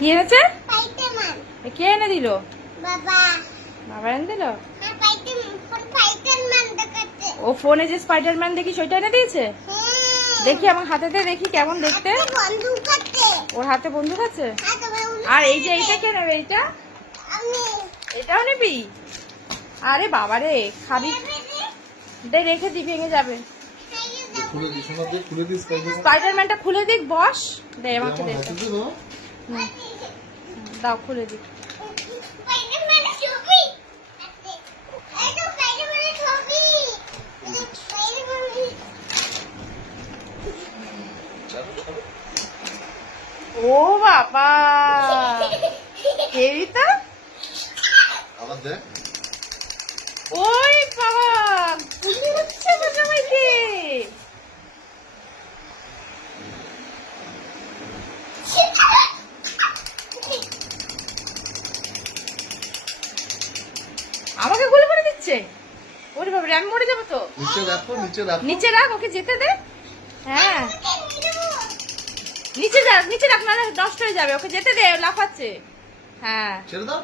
কি এনেছে? কে এনে দিল? বাবা এনে দিল। ও ফোনে যে স্পাইডারম্যান দেখি সেটা এনে দিয়েছে। দেখি আমার হাতেতে দেখি কেমন দেখতে। ওর হাতে বন্দুক আছে। আর এই যে এইটা কে নেবে? এইটা এটাও নিবি? আরে বাবা রে, খাবি? দে, রেখে দি, ভেঙে যাবে। স্পাইডারম্যানটা খুলে দিক, বস। দে আমাকে, দে। দাও, খুলে দিক। ও বাবা, হেভি তো। ওই বাবা, গুলি হচ্ছে আমার জামাইকে। আমাকে গুলি করে দিচ্ছে। ওরে বাবা, আমি মরে যাবো তো। নিচে রাখ, ওকে যেতে দে। হ্যাঁ, নিচে রাখ, না নষ্ট হয়ে যাবে। ওকে যেতে দে, লাফাচ্ছে। হ্যাঁ, ছেড়ে দাও।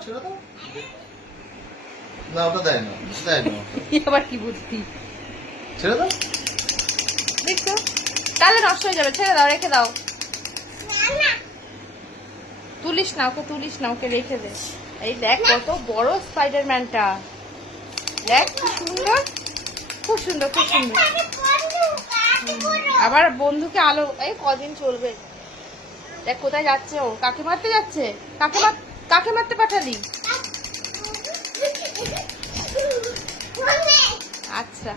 না, ওটা দেয় না। আবার কি বুদ্ধি। ছেড়ে দাও। দেখছো, তাহলে নষ্ট হয়ে যাবে। ছেড়ে দাও, রেখে দাও। তুলিস না, ওকে তুলিস না, ওকে রেখে দে। এই দেখ কত বড় স্পাইডারম্যানটা। দেখ কি সুন্দর, খুব সুন্দর, খুব সুন্দর। আবার বন্ধুকে আলো, এই কদিন চলবে। দেখ কোথায় যাচ্ছে ও, কাকে মারতে যাচ্ছে। কাকে মারতে পাঠালি? আচ্ছা,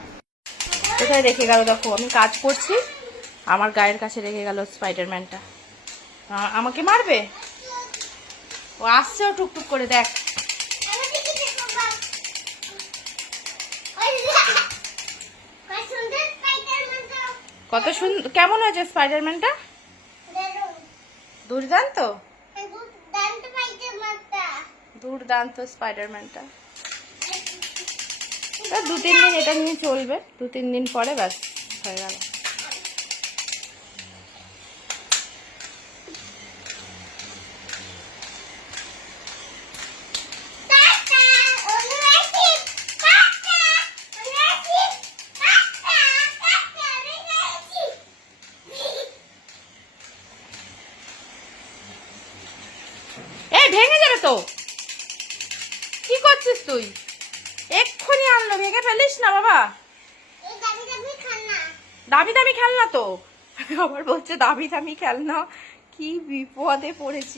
কোথায় রেখে গেল দেখো। আমি কাজ করছি, আমার গায়ের কাছে রেখে গেল স্পাইডারম্যানটা। আমাকে মারবে। ও আসছে, ও টুকটুক করে, দেখ। কত সুন্দর, কেমন হয়েছে স্পাইডারম্যানটা? দুর্দান্ত, দুর্দান্ত স্পাইডারম্যানটা। 2-3 দিন এটা নিয়ে চলবে, 2-3 দিন পরে ব্যাস হয়ে গেল। এই ভেঙে যাবে তো। কি করছিস তুই? এক্ষুনি আনলো, ভেঙে ফেলিস না বাবা। দামি দামি খেলনা তো। আবার বলছে দামি দামি খেলনা। কি বিপদে পড়েছি।